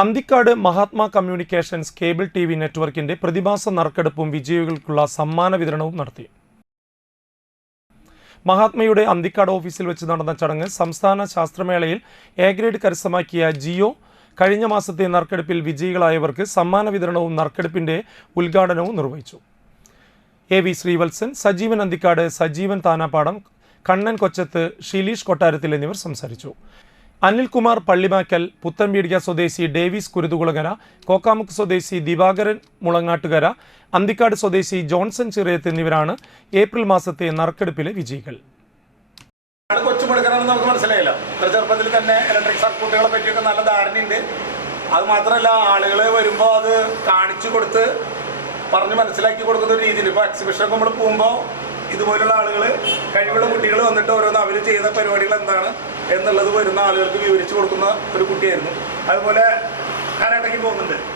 Anthikad Mahatma communications cable T V നെറ്റ്വർക്കിന്റെ പ്രതിമാസ നറുക്കെടുപ്പും വിജയികൾക്കുള്ള സമ്മാന വിതരണവും നടത്തി. മഹാത്മയുടെ അന്തിക്കാട് ഓഫീസിൽ വെച്ച് നടന്ന ചടങ്ങ് സംസ്ഥാന ശാസ്ത്രമേളയിൽ എ ഗ്രേഡ് കരസ്ഥമാക്കിയ ജിയോ കഴിഞ്ഞ മാസത്തെ നറുക്കെടുപ്പിൽ വിജയികളായവർക്ക് സമ്മാന വിതരണവും നറുക്കെടുപ്പിന്റെ ഉദ്ഘാടനവും നിർവഹിച്ചു. എ വി ശ്രീവത്സൻ സജീവൻ അന്തിക്കാട് സജീവൻ താനാപ്പാടം കണ്ണൻ കൊച്ചത്ത് ഷിലീഷ് കൊട്ടാരത്തിൽ എന്നിവർ സംസാരിച്ചു. അനിൽകുമാർ പള്ളിമാക്കൽ പുത്തൻപീടിക സ്വദേശി ഡേവിസ് കുരുതുകുളങ്ങര കോക്കാമുക്ക് സ്വദേശി ദിവാകരൻ മുളങ്ങാട്ടുകര അന്തിക്കാട് സ്വദേശി ജോൺസൺ ചിറയത്ത് എന്നിവരാണ് ഏപ്രിൽ മാസത്തെ നറുക്കെടുപ്പിലെ വിജയികൾ. കൊച്ചുമെടുക്കണമെന്ന് നമുക്ക് മനസ്സിലായില്ല. ഇത്ര ചെറുപ്പത്തിൽ തന്നെ ഇലക്ട്രിക് സർക്യൂട്ടുകളെ പറ്റിയൊക്കെ നല്ല ധാരണയുണ്ട്. അത് മാത്രമല്ല ആളുകൾ വരുമ്പോൾ അത് കാണിച്ചു കൊടുത്ത് പറഞ്ഞ് മനസ്സിലാക്കി കൊടുക്കുന്ന ഒരു രീതിയിൽ ഇപ്പോൾ എക്സിബിഷനൊക്കെ നമ്മൾ പോകുമ്പോൾ ഇതുപോലുള്ള ആളുകൾ കഴിവുള്ള കുട്ടികൾ വന്നിട്ട് ഓരോന്ന് അവർ ചെയ്ത പരിപാടികൾ എന്താണ്? എന്നുള്ളത് വരുന്ന ആളുകൾക്ക് വിവരിച്ചു കൊടുക്കുന്ന ഒരു കുട്ടിയായിരുന്നു. അതുപോലെ കാരാട്ടയ്ക്ക് പോകുന്നുണ്ട്.